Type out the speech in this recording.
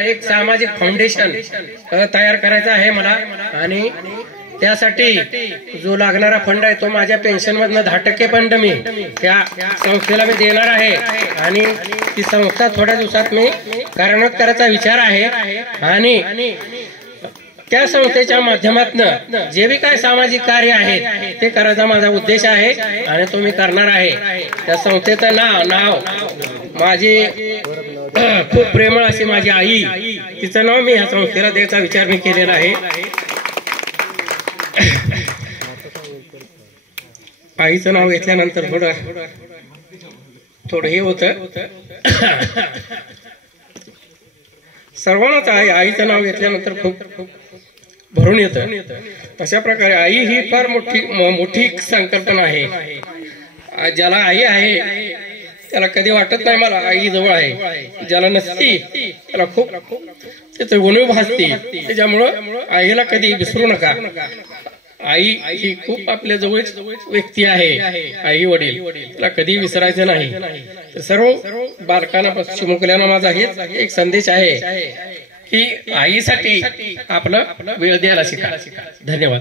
एक सामाजिक फाउंडेशन तयार करायचं आहे मला आणि त्यासाठी जो लागणारा फंड आहे तो माझ्या पेन्शन मधनं 10% फंड मी त्या संस्थेला मी देणार आहे आणि ती संस्था थोड्या दिवसात मी कार्यान्वित करायचा विचार आहे आणि त्या संस्थेच्या माध्यमातून जे भी काय सामाजिक कार्य आहेत ते करायचा माझा उद्देश आहे आणि तो मी करणार आहे। त्या संस्थेचं नाव माझी खूप प्रेमळ अशी माझी आई, तिचं नाव मी ह्या संस्थेला द्यायचा विचार मी केलेला आहे। आईचं नाव घेतल्यानंतर थोडं हे होतं, सर्वांनाच आहे आईचं नाव घेतल्यानंतर खूप भरून येतं। तशा प्रकारे आई ही फार मोठी संकल्पना आहे। ज्याला आई आहे त्याला कधी वाटत नाही मला आई जवळ आहे, ज्याला नसती त्याला खूप त्याचं उणीव भासते। त्याच्यामुळं आईला कधी विसरू नका। आई ही खूप आपल्या जवळच व्यक्ती आहे, आई वडील त्याला कधी विसरायचं नाही। तर सर्व बालकांना चिमुकल्यांना माझा हेच एक संदेश आहे की आईसाठी आपलं वेळ द्यायला शिका। धन्यवाद।